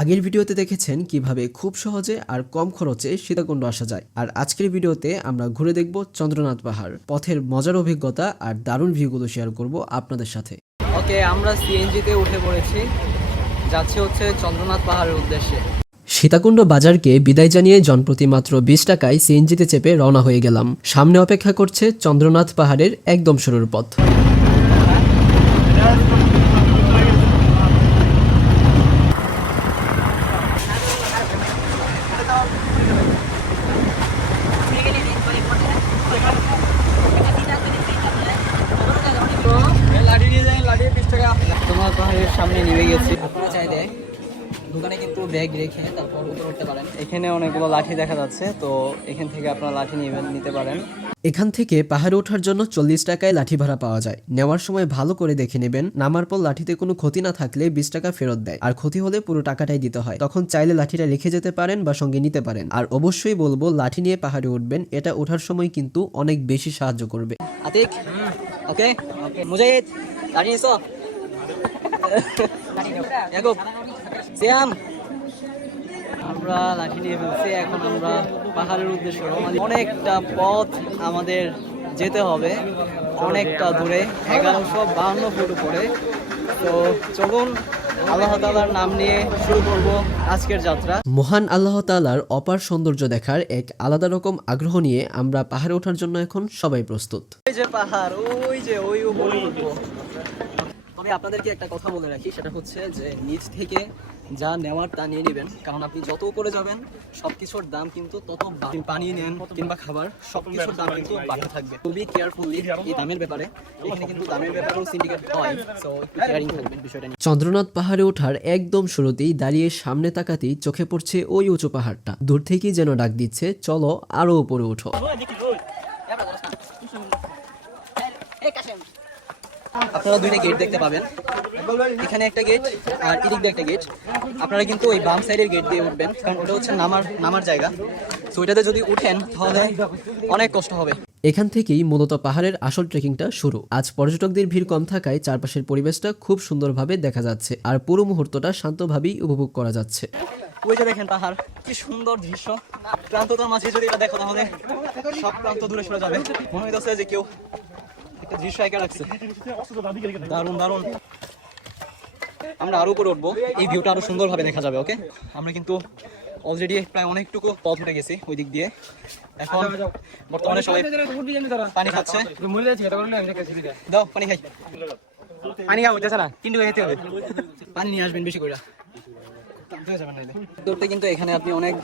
আগের ভিডিওতে দেখেছেন কিভাবে খুব সহজে আর কম খরচে সীতাকুণ্ড আসা যায়, আর আজকের ভিডিওতে আমরা ঘুরে দেখব চন্দ্রনাথ পাহাড়। পথের মজার অভিজ্ঞতা আর দারুণ ভিউগুলো শেয়ার করব আপনাদের সাথে। ওকে, আমরা সিএনজিতে উঠে পড়েছি, যাচ্ছি হচ্ছে চন্দ্রনাথ পাহাড়ের উদ্দেশ্যে। সীতাকুণ্ড বাজারকে বিদায় জানিয়ে জনপ্রতি মাত্র 20 টাকায় সিএনজিতে চেপে রওনা হয়ে গেলাম। সামনে অপেক্ষা করছে চন্দ্রনাথ পাহাড়ের একদম শুরুর পথ। চন্দ্রনাথ পাহাড়ের সামনে নেমে গেছি। আপনারা চাইলে দোকানে কিন্তু ব্যাগ রেখে তারপর উপরে উঠতে পারেন। এখানে অনেকগুলো লাঠি দেখা যাচ্ছে, তো এখান থেকে আপনারা লাঠি নিতে পারেন। এখান থেকে পাহাড়ে ওঠার জন্য 40 টাকায় লাঠি ভাড়া পাওয়া যায়। নেওয়ার সময় ভালো করে দেখে নেবেন, নামার পর লাঠিতে কোনো ক্ষতি না থাকলে 20 টাকা ফেরত দেয়, আর ক্ষতি হলে পুরো টাকাটাই দিতে হয়। তখন চাইলে লাঠিটা রেখে যেতে পারেন বা সঙ্গে নিতে পারেন। আর অবশ্যই বলবো, লাঠি নিয়ে পাহাড়ে উঠবেন, এটা ওঠার সময় কিন্তু অনেক বেশি সাহায্য করবে। আতিক, ওকে মুজাহিদ, লাঠি নিছো? ইয়াকুব, সিয়াম, আমরা লাঠি নিয়ে ফেলছি। এখন আমরা পাহাড়ের উদ্দেশ্যে রওনা দিই। অনেকটা পথ আমাদের যেতে হবে, অনেকটা দূরে, 1152 ফুট উপরে। তো চলুন আল্লাহ তাআলার নাম নিয়ে শুরু করব আজকের যাত্রা। মহান আল্লাহ তাআলার অপার সৌন্দর্য দেখার এক আলাদা রকম আগ্রহ নিয়ে আমরা পাহাড়ে ওঠার জন্য এখন সবাই প্রস্তুত। ওই যে পাহাড়, ওই উপরে উঠবো। তবে আপনাদেরকে একটা কথা বলে রাখি, সেটা হচ্ছে যে নিচ থেকে যা নেওয়ার তা নিয়ে নেবেন, কারণ আপনি যত উপরে যাবেন সবকিছুর দাম কিন্তু তত পানি নেন কিংবা খাবার, সবকিছুর দাম কিন্তু বাড়তে থাকবে। খুবই কেয়ারফুলি এই দামের ব্যাপারে, এখানে কিন্তু দামের ব্যাপারেও সিন্ডিকেট হয়, সো একটু কেয়ারিং থাকবেন বিষয়টা নিয়ে। চন্দ্রনাথ পাহাড়ে ওঠার একদম শুরুতেই দাঁড়িয়ে সামনে তাকাতেই চোখে পড়ছে ওই উঁচু পাহাড়টা। দূর থেকেই যেন ডাক দিচ্ছে, চলো আরো উপরে ওঠো। আপনারা দুইটা গেট দেখতে পাবেন, এখানে একটা গেট আর এদিক দিয়ে একটা গেট। আপনারা কিন্তু ওই বাম সাইডের গেট দিয়ে উঠবেন, কারণ ওটা হচ্ছে নামার জায়গা। তো ওইটাতে যদি উঠেন তাহলে অনেক কষ্ট হবে। এখান থেকেই মূলত পাহাড়ের আসল ট্রেকিংটা শুরু। আজ পর্যটকদের ভিড় কম থাকায় চারপাশের পরিবেশটা খুব সুন্দরভাবে দেখা যাচ্ছে, আর পুরো মুহূর্তটা শান্তভাবেই উপভোগ করা যাচ্ছে। ওইটা দেখেন পাহাড়, কি সুন্দর দৃশ্য। প্রান্তটার মাঝে যদি এটা দেখো তাহলে সব প্রান্ত দূরে সরে যাবে, মনে হইতেছে যে কেউ একটা দৃশ্য এঁকে রাখছে। দারুণ। আমরা আরো উপরে উঠবো, এই ভিউটা আরো সুন্দরভাবে দেখা যাবে। ওকে, আমরা কিন্তু অলরেডি প্রায় অনেকটুকু পথ উঠে গেছি ওই দিক দিয়ে। এখন বর্তমানে সবাই পানি খাচ্ছে। দাও পানি খাই। পানি খাওয়া হচ্ছে না, কিন্তু খেতে হবে। পানি নিয়ে আসবেন বেশি করে। দূরতে কিন্তু এখানে আপনি অনেক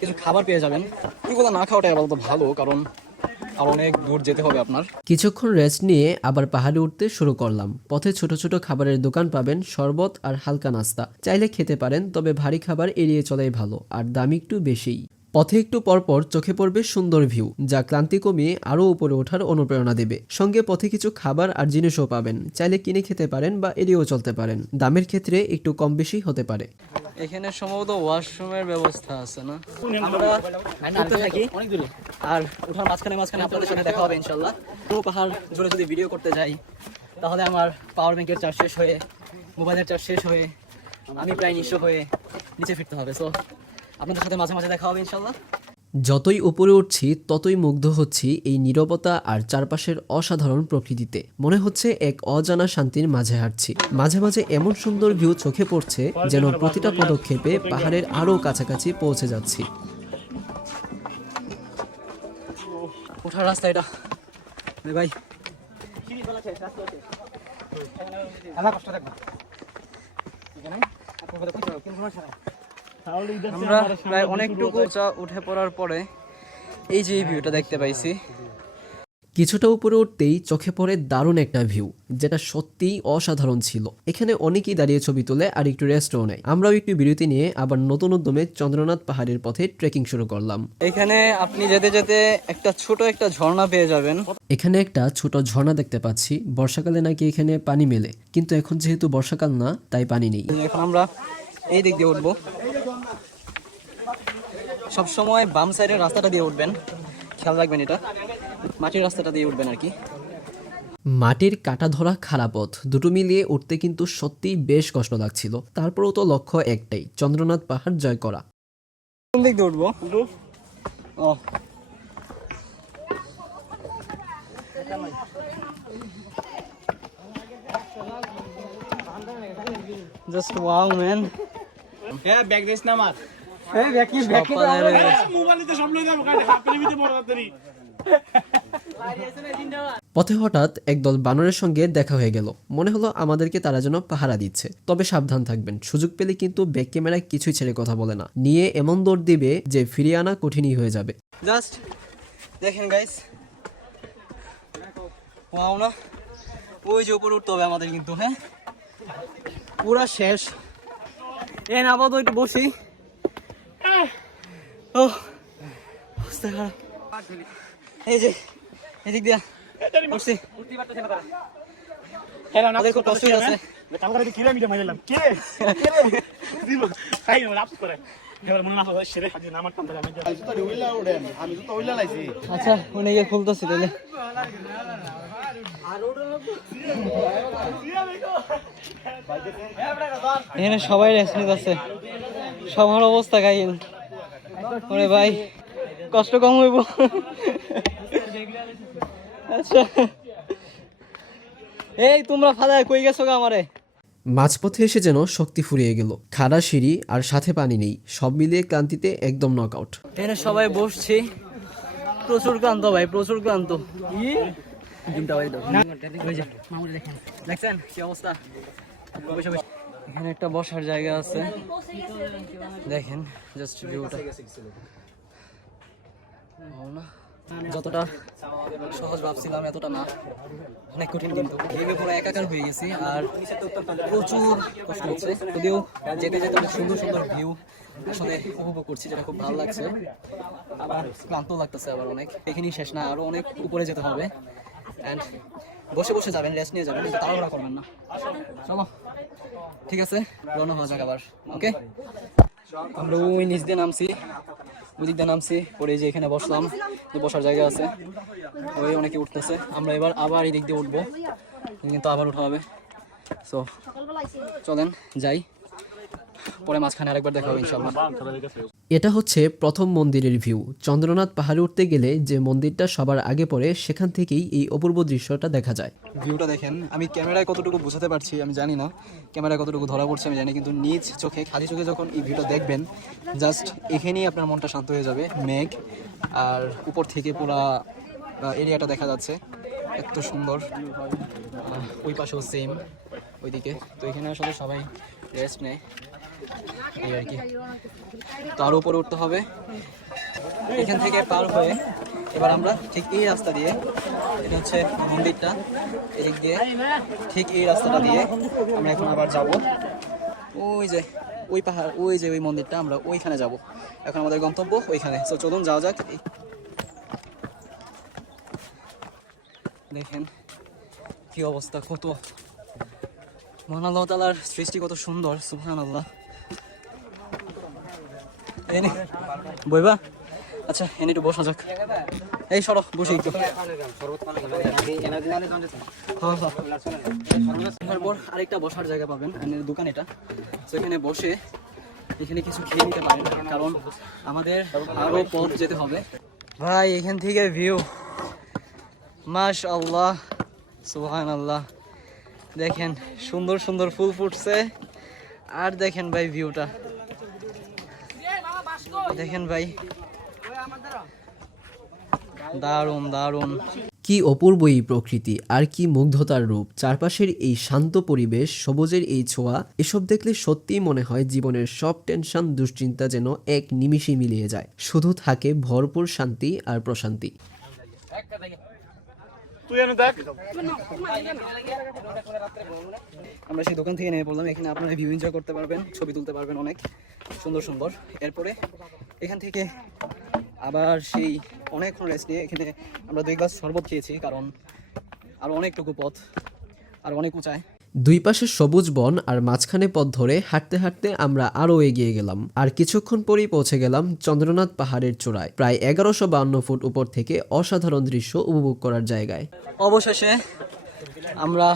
কিছু খাবার পেয়ে যাবেন। এগুলো না খাওয়াটাই আপাতত ভালো, কারণ আর অনেক দূর যেতে হবে আপনার। কিছুক্ষণ রেস্ট নিয়ে আবার পাহাড়ে উঠতে শুরু করলাম। পথে ছোট ছোট খাবারের দোকান পাবেন, শরবত আর হালকা নাস্তা চাইলে খেতে পারেন, তবে ভারী খাবার এড়িয়ে চলাই ভালো, আর দাম একটু বেশিই। পথে একটু পরপর চোখে পড়বে সুন্দর ভিউ, যা ক্লান্তি কমিয়ে আরো উপরে ওঠার অনুপ্রেরণা দেবে। সঙ্গে পথে কিছু খাবার আর জিনিসও পাবেন, চাইলে কিনে খেতে পারেন বা এড়িয়েও চলতে পারেন। দামের ক্ষেত্রে একটু কম বেশি হতে পারে। এখানে সম্ভবত ওয়াশরুমের ব্যবস্থা আছে না? আমরা উঠতে থাকি অনেক দূরে, আর ওঠার মাঝখানে আপনাদের সাথে দেখা হবে ইনশাল্লাহ। পুরো পাহাড় জুড়ে যদি ভিডিও করতে যাই তাহলে আমার পাওয়ার ব্যাংকের চার্জ শেষ হয়ে, মোবাইলের চার্জ শেষ হয়ে, আমি প্রায় নিঃস্ব হয়ে নিচে ফিরতে হবে। সো আপনাদের সাথে মাঝে দেখা হবে ইনশাল্লাহ। যতই উপরে উঠছি ততই মুগ্ধ হচ্ছি এই নীরবতা আর চারপাশের অসাধারণ প্রকৃতিতে। মনে হচ্ছে এক অজানা শান্তির মাঝে হাঁটছি। মাঝে মাঝে এমন সুন্দর ভিউ চোখে পড়ছে যেন প্রতিটা পদক্ষেপে পাহাড়ের আরো কাছাকাছি পৌঁছে যাচ্ছি। ওঠার রাস্তা এটা ভাই, আমরা প্রায় অনেকটুকু উঠে পড়ার পরে এই যে ভিউটা দেখতে পাইছি। কিছুটা উপরে উঠতেই চোখে পড়ে দারুণ একটা ভিউ, যেটা সত্যিই অসাধারণ ছিল। এখানে অনেকেই দাঁড়িয়ে ছবি তোলে আর একটু রেস্টও নেয়। আমরাও একটু বিরতি নিয়ে আবার নতুন উদ্যমে চন্দ্রনাথ পাহাড়ের পথে ট্রেকিং শুরু করলাম। এখানে আপনি যেতে যেতে ছোট একটা ঝর্ণা পেয়ে যাবেন। এখানে একটা ছোট ঝর্ণা দেখতে পাচ্ছি। বর্ষাকালে নাকি এখানে পানি মেলে, কিন্তু এখন যেহেতু বর্ষাকাল না, তাই পানি নেই। এখন আমরা এই দিক দিয়ে উঠবো। সবসময় বাম সাইডের রাস্তাটা দিয়ে উঠবেন, খেয়াল রাখবেন, এটা মাটির রাস্তাটা দিয়ে উঠবেন আর কি। মাটির কাটা ধরা খাড়া পথ দুটো মিলিয়ে উঠতে কিন্তু সত্যিই বেশ কষ্ট লাগছিল। তারপরেও তো লক্ষ্য একটাই, চন্দ্রনাথ পাহাড় জয় করা। কোন দিক দিয়ে উঠবো? ও জাস্ট ওয়াও ম্যান। হ্যাঁ ব্যাগ দিস না আমার এই ব্যাকি ব্যাকি মোবাইলতে সব লই যাবো কাটে হাফ লিমিটে বড় তাড়াতাড়ি পথে হঠাৎ একদল বানরের সঙ্গে দেখা হয়ে গেল। মনে হলো আমাদেরকে তারা যেন পাহারা দিচ্ছে। তবে সাবধান থাকবেন, সুযোগ পেলে কিন্তু ব্যাক ক্যামেরায় কিছুই ছেড়ে কথা বলে না। নিয়ে এমন দৌড় দিবে যে ফিরিয়ে আনা কঠিনই হয়ে যাবে। জাস্ট দেখেন গাইস, ওয়াও না? ওই যে উপরে উঠতে হবে আমাদের কিন্তু। হ্যাঁ পুরা শেষ। এ না আপাতত একটু বসি। ও অবস্থা খারাপ। এই যে এদিক দিয়া বসছি। হ্যাঁ না আমাদের খুব কষ্ট হচ্ছে। কালকে কিলোমিটার মাইলাম কে দিব তাই না রাপ করে এবার মনে না হয় সেরে হাজি নামার টান আমি তো ওইলা উড়েন আমি তো ওইলা লাইছি আচ্ছা ওনে গিয়ে খুলতেছি তাহলে। এখানে সবাই রেস্ট নিতেছে, সবার অবস্থা গাইন। ওরে ভাই কষ্ট কম হইব। আচ্ছা এই তোমরা ফাদায় কই গেছো গা আমারে? মাঝপথে এসে যেন শক্তি ফুরিয়ে গেল। খাড়া সিঁড়ি আর সাথে পানি নেই, সব মিলিয়ে ক্লান্তিতে একদম নকআউট। এখানে সবাই বসছি, প্রচুর ক্লান্ত ভাই, প্রচুর ক্লান্ত। দেখছেন কি অবস্থা? এখানে একটা বসার জায়গা আছে, দেখেন জাস্ট ভিউটা। যতটা সহজ ভাবছিলাম এতটা না, অনেক কঠিন কিন্তু। ভেবে পুরো একাকার হয়ে গেছি আর প্রচুর কষ্ট হচ্ছে। যদিও যেতে যেতে অনেক সুন্দর সুন্দর ভিউ আসলে উপভোগ করছি, যেটা খুব ভালো লাগছে। আবার ক্লান্ত লাগতেছে আবার অনেক। এখানেই শেষ না, আরো অনেক উপরে যেতে হবে। অ্যান্ড বসে বসে যাবেন, রেস্ট নিয়ে যাবেন, কিন্তু তাড়াহুড়া করবেন না। চলো ঠিক আছে, রওনা হওয়া যাক আবার। ওকে, আমরা ওই নিচ দিয়ে নামছি, ওই দিক দিয়ে নামছি, পরে যে এখানে বসলাম, যে বসার জায়গা আছে, ওই অনেকে উঠতেছে। আমরা এবার আবার এই দিক দিয়ে উঠবো, কিন্তু আবার উঠা হবে। সো চলেন যাই, পরে মাঝখানে আরেকবার দেখা হবে ইনশাআল্লাহ। এটা হচ্ছে প্রথম মন্দিরের ভিউ। চন্দ্রনাথ পাহাড়ে উঠতে গেলে যে মন্দিরটা সবার আগে পড়ে, সেখান থেকেই এই অপূর্ব দৃশ্যটা দেখা যায়। ভিউটা দেখেন। আমি ক্যামেরায় কতটুকু বোঝাতে পারছি আমি জানি না, ক্যামেরায় কতটুকু ধরা পড়ছে আমি জানি, কিন্তু নিজ চোখে, খালি চোখে যখন এই ভিউটা দেখবেন, জাস্ট এখানেই আপনার মনটা শান্ত হয়ে যাবে। মেঘ আর উপর থেকে পুরা এরিয়াটা দেখা যাচ্ছে, এত সুন্দর। ওই পাশেও সেম, ওইদিকে। তো এখানে আসলে সবাই রেস্ট নেয়, এই আর কি। তার উপরে উঠতে হবে। এখান থেকে পার হয়ে এবার আমরা ঠিক এই রাস্তা দিয়ে, এটা হচ্ছে মন্দিরটা, এদিক দিয়ে ঠিক এই রাস্তাটা দিয়ে আমরা এখন আবার যাব ওই যে ওই পাহাড়, ওই যে ওই মন্দিরটা, আমরা ওইখানে যাব। এখন আমাদের গন্তব্য ওইখানে। তো চলুন যাওয়া যাক। দেখেন কি অবস্থা, কত মহান আল্লাহ তাআলার সৃষ্টি, কত সুন্দর, সুবহানাল্লাহ। বইবা আচ্ছা, এনে একটু বসা যাক। এই সরো, বসে একটু। আরেকটা বসার জায়গা পাবেন, দোকান এটা। তো এখানে বসে এখানে কিছু খেয়ে নিতে পারেন, কারণ আমাদের আরো পথ যেতে হবে। ভাই এখান থেকে ভিউ মাশাআল্লাহ, সুবহানাল্লাহ। দেখেন সুন্দর সুন্দর ফুল ফুটছে, আর দেখেন ভাই ভিউটা দেখেন ভাই, দারুণ দারুণ। কি অপূর্ব এই প্রকৃতি, আর কি মুগ্ধতার রূপ। চারপাশের এই শান্ত পরিবেশ, সবুজের এই ছোঁয়া, এসব দেখলে সত্যিই মনে হয় জীবনের সব টেনশন, দুশ্চিন্তা যেন এক নিমিষে মিলিয়ে যায়। শুধু থাকে ভরপুর শান্তি আর প্রশান্তি। আমরা সেই দোকান থেকে নিয়ে পড়লাম। এখানে আপনারা ভিউ এনজয় করতে পারবেন, ছবি তুলতে পারবেন অনেক সুন্দর সুন্দর। এরপরে এখান থেকে আবার সেই অনেকক্ষণ রেস্ট নিয়ে এখানে আমরা 2 গ্লাস শরবত খেয়েছি, কারণ আরও অনেকটুকু পথ, আর অনেক উঁচায়। দুই পাশে সবুজ বন আর মাঝখানে পথ ধরে হাঁটতে হাঁটতে আমরা আরও এগিয়ে গেলাম। আর কিছুক্ষণ পরেই পৌঁছে গেলাম চন্দ্রনাথ পাহাড়ের চূড়ায়, প্রায় 1152 ফুট উপর থেকে অসাধারণ দৃশ্য উপভোগ করার জায়গায়। অবশেষে আমরা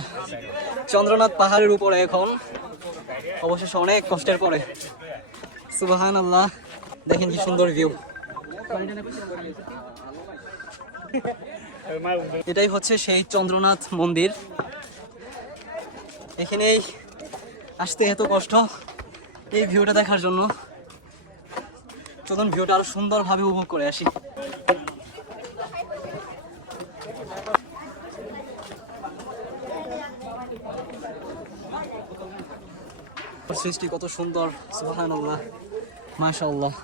চন্দ্রনাথ পাহাড়ের উপরে এখন, অবশেষে অনেক কষ্টের পরে। সুবহানাল্লাহ, দেখেন কি সুন্দর ভিউ। এটাই হচ্ছে সেই চন্দ্রনাথ মন্দির। এখানেই আসতে এত কষ্ট এই ভিউটা দেখার জন্য। চলুন ভিউটা আরো সুন্দরভাবে উপভোগ করে আসি। সৃষ্টি কত সুন্দর, সুবহানাল্লাহ, মাশাআল্লাহ।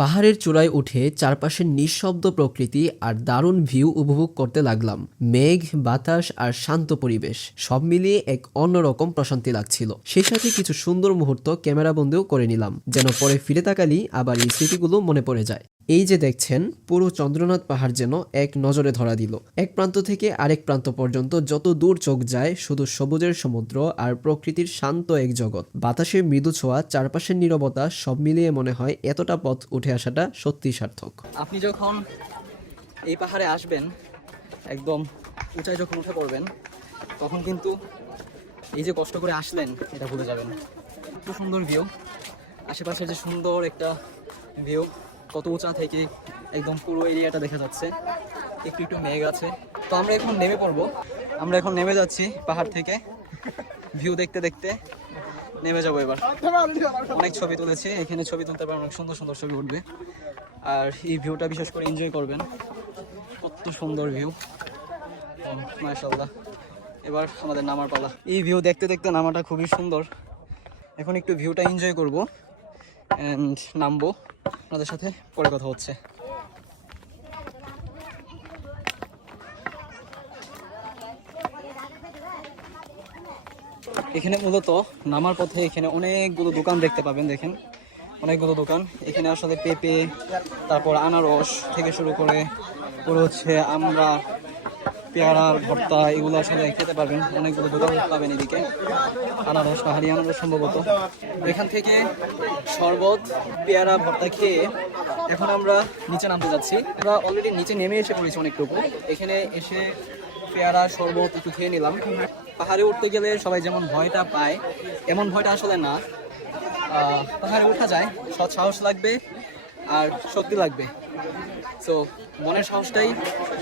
পাহাড়ের চূড়ায় উঠে চারপাশের নিঃশব্দ প্রকৃতি আর দারুণ ভিউ উপভোগ করতে লাগলাম। মেঘ, বাতাস আর শান্ত পরিবেশ সব মিলিয়ে এক অন্যরকম প্রশান্তি লাগছিল। সেই সাথে কিছু সুন্দর মুহূর্ত ক্যামেরাবন্দিও করে নিলাম, যেন পরে ফিরে তাকালেই আবার এই স্মৃতিগুলো মনে পড়ে যায়। এই যে দেখছেন, পুরো চন্দ্রনাথ পাহাড় যেন এক নজরে ধরা দিল। এক প্রান্ত থেকে আরেক প্রান্ত পর্যন্ত যত দূর চোখ যায়, শুধু সবুজের সমুদ্র আর প্রকৃতির শান্ত এক জগৎ। বাতাসের মৃদু ছোঁয়া, চারপাশের নীরবতা, সব মিলিয়ে মনে হয় এতটা পথ উঠে আসাটা সত্যিই সার্থক। আপনি যখন এই পাহাড়ে আসবেন, একদম উঁচায় যখন উঠে পড়বেন, তখন কিন্তু এই যে কষ্ট করে আসলেন এটা ভুলে যাবেন। এত সুন্দর ভিউ, আশেপাশের যে সুন্দর একটা ভিউ, কত উঁচা থেকে একদম পুরো এরিয়াটা দেখা যাচ্ছে। একটু একটু মেঘ আছে। তো আমরা এখন নেমে পড়বো। আমরা এখন নেমে যাচ্ছি পাহাড় থেকে। ভিউ দেখতে দেখতে নেমে যাবো এবার। অনেক ছবি তুলেছি, এখানে ছবি তুলতে পারেন, অনেক সুন্দর সুন্দর ছবি উঠবে। আর এই ভিউটা বিশেষ করে এনজয় করবেন। কত সুন্দর ভিউ, মাশাআল্লাহ। এবার আমাদের নামার পালা। এই ভিউ দেখতে দেখতে নামাটা খুবই সুন্দর। এখন একটু ভিউটা এনজয় করবো অ্যান্ড নামবো। আপনাদের সাথে পরে কথা হচ্ছে। এখানে মূলত নামার পথে এখানে অনেকগুলো দোকান দেখতে পাবেন। দেখেন অনেকগুলো দোকান এখানে, আসলে পেঁপে, তারপর আনারস থেকে শুরু করে পুরো হচ্ছে আমরা, পেয়ারার ভর্তা, এগুলো আসলে খেতে পারবেন। অনেকগুলো দোকান পাবেন এদিকে। আনারস, পাহাড়ি আনারস সম্ভবত। এখান থেকে শরবত, পেয়ারা ভর্তা খেয়ে এখন আমরা নিচে নামতে যাচ্ছি। আমরা অলরেডি নিচে নেমে এসে পড়েছি অনেকটুকু। এখানে এসে পেয়ারা, শরবত একটু খেয়ে নিলাম। পাহাড়ে উঠতে গেলে সবাই যেমন ভয়টা পায়, এমন ভয়টা আসলে না। পাহাড়ে ওঠা যায়, সৎ সাহস লাগবে আর শক্তি লাগবে। সো মনের সাহসটাই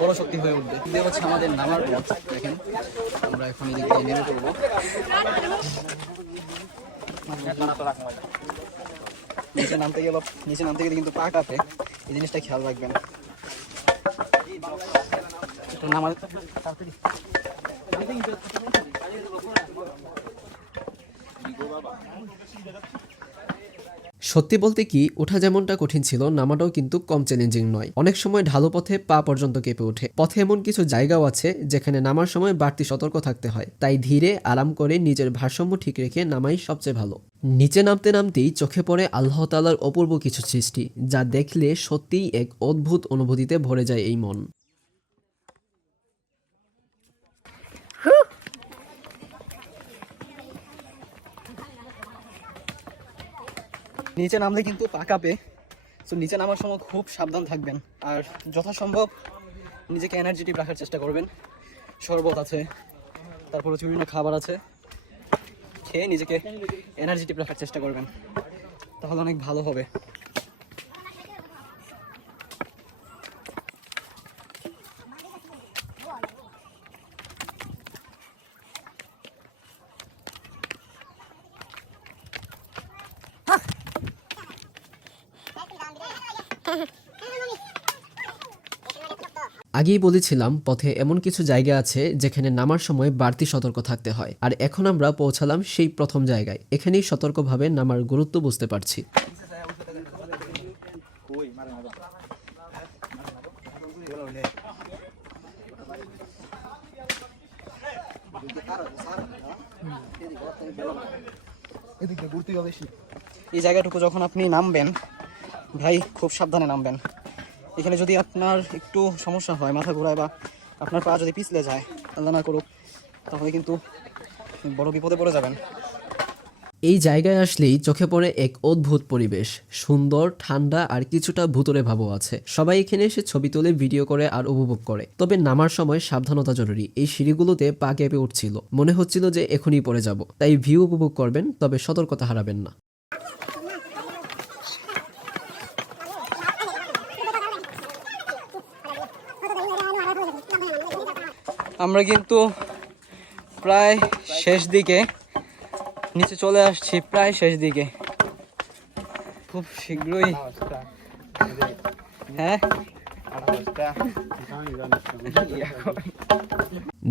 বড় শক্তি হয়ে উঠবে। এটা হচ্ছে আমাদের নামার পথ। দেখেন আমরা এখন এদিক দিয়ে নেমে পড়বো। নিচে নামতে গেলে কিন্তু পা কাঁপে, এই জিনিসটা খেয়াল রাখবেন। নামার সত্যি বলতে কি, ওঠা যেমনটা কঠিন ছিল, নামাটাও কিন্তু কম চ্যালেঞ্জিং নয়। অনেক সময় ঢালু পথে পা পর্যন্ত কেঁপে ওঠে। পথে এমন কিছু জায়গাও আছে যেখানে নামার সময় বাড়তি সতর্ক থাকতে হয়, তাই ধীরে আরাম করে নিজের ভারসাম্য ঠিক রেখে নামাই সবচেয়ে ভালো। নিচে নামতে নামতেই চোখে পড়ে আল্লাহ তাআলার অপূর্ব কিছু সৃষ্টি, যা দেখলে সত্যিই এক অদ্ভুত অনুভূতিতে ভরে যায় এই মন। নিচে নামলে কিন্তু পা কাঁপে। সো নিচে নামার সময় খুব সাবধান থাকবেন আর যথাসম্ভব নিজেকে এনার্জেটিক রাখার চেষ্টা করবেন। শরবত আছে, তারপর হচ্ছে বিভিন্ন খাবার আছে, খেয়ে নিজেকে এনার্জেটিক রাখার চেষ্টা করবেন, তাহলে অনেক ভালো হবে। আগেই বলেছিলাম পথে এমন কিছু জায়গা আছে যেখানে নামার সময় বাড়তি সতর্ক থাকতে হয়, আর এখন আমরা পৌঁছালাম সেই প্রথম জায়গায়। এখানেই সতর্কভাবে নামার গুরুত্ব বুঝতে পারছি। এই জায়গাটুকু যখন আপনি নামবেন ভাই, খুব সাবধানে নামবেন। এখানে যদি আপনার একটু সমস্যা হয়, মাথা ঘোরায় বা আপনার পা যদি পিছলে যায়, আল্লাহ না করুক, তাহলে কিন্তু বড় বিপদে পড়ে যাবেন। এই জায়গায় আসলেই চোখে পড়ে এক অদ্ভুত পরিবেশ, সুন্দর, ঠান্ডা আর কিছুটা ভুতুরে ভাবও আছে। সবাই এখানে এসে ছবি তোলে, ভিডিও করে আর উপভোগ করে। তবে নামার সময় সাবধানতা জরুরি। এই সিঁড়িগুলোতে পা কেঁপে উঠছিল, মনে হচ্ছিল যে এখনই পড়ে যাব। তাই ভিউ উপভোগ করবেন, তবে সতর্কতা হারাবেন না। আমরা কিন্তু প্রায় শেষ দিকে নিচে চলে আসছি, প্রায় শেষ দিকে। খুব শীঘ্রই হ্যাঁ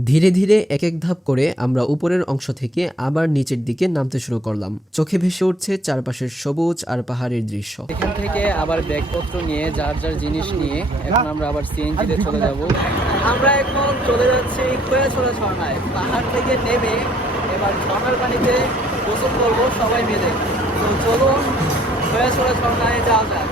ধীরে ধীরে এক এক ধাপ করে আমরা উপরের অংশ থেকে আবার নিচের দিকে নামতে শুরু করলাম। চোখে ভেসে উঠছে চারপাশের সবুজ আর পাহাড়ের দৃশ্য। এখান থেকে আবার ব্যাগপত্র নিয়ে, যার যার জিনিস নিয়ে এখন আমরা আবার সিএনজিতে চলে যাব। আমরা এখন চলে যাচ্ছি খোয়াছড়া ঝর্ণায়। পাহাড় থেকে নেমে এবার ঝর্ণার পানিতে গোসল করবো সবাই মিলে। তো চলুন খোয়াছড়া ঝর্ণায় যাওয়া যাক।